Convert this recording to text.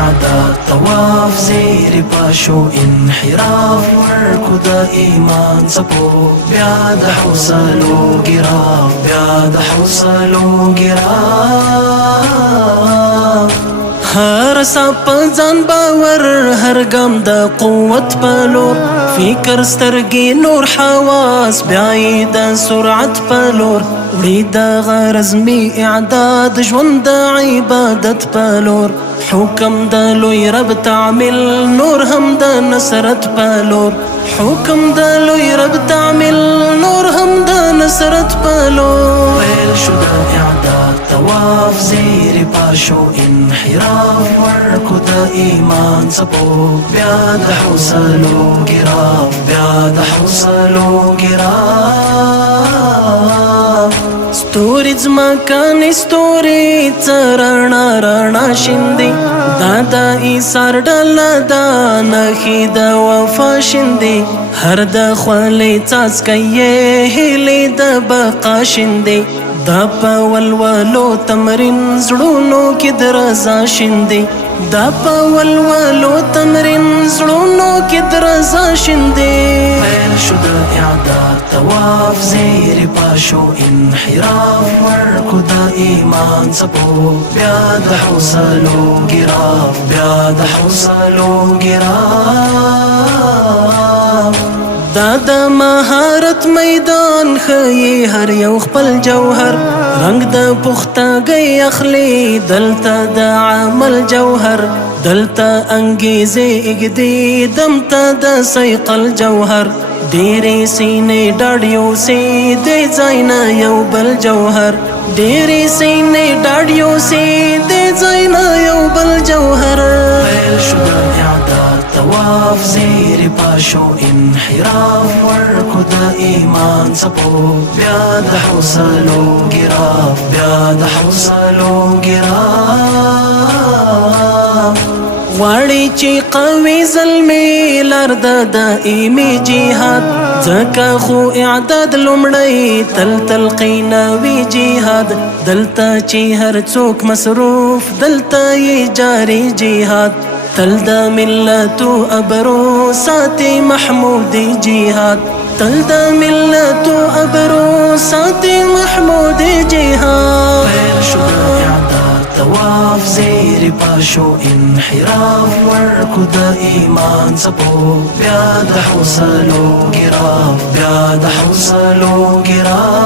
اعداد طواف زیر پاشو انحراف ورکو د ایمان څپو بیا د حوصلو ګراف بیا د حوصلو ګراف هر ساپ ځان باور هر ګام د قوت پلور فکر سترګې نور حواس بیاي د سرعت پلور وړي د غرض می اعداد ژوند د عبادت پلور حکم د لوی رب تعمل نور هم د نصرت پلور حکم د لوی رب تعمل نور هم د نصرت پلور ویل شو د اعداد طواف زیر پاشو انحراف ورکو د ایمان څپو بیا د حوصلو ګراف بیا د حوصلو ګراف ستوري ځمکانې ستوري څرڼا رڼا شیندي دا د ایثار ډله ده نښې د وفا شیندي هر د خولې څاڅکی یې هیلې د بقا شیندي دا په ولولو تمرین زړونو کې د رضا شیندي دا په ولولو تمرین زړونو کې د رضا شیندي پیل شو د اعداد طواف زیر پاشو انحراف ورکو د ایمان څپو بیا د حوصلو ګراف بیا د حوصلو ګراف دا د مهارت میدان ښیي هر یو خپل جوهر رنگ د پختګۍ اخلي دلته د عمل جوهر دلته انګیزې اږدي دمته د سیقل جوهر ډېرې سینې ډاډ یوسي دې ځای نه یو بل جوهر ډېرې سینې ډاډ یوسي دې ځای نه یو بل جوهر پیل شو د اعداد طواف زیر پاشو انحراف ورکو د ایمان څپو بیا د حوصلو ګراف بیا د حوصلو ګراف غواړي چې قوي زلمي لار د دائمي جهاد ځکه خو اعداد لومړی تل تلقینوي جهاد دلته چې هر څوک مصروف دلته یې جاري جهاد تل د ملتو ابرو ساتي محمودي جهاد تل د ملتو ابرو ساتي محمودي جهاد پیل شو د اعداد طواف زیر پاشو انحراف ورکو د ایمان څپو بیا د حوصلو ګراف بیا د حوصلو ګراف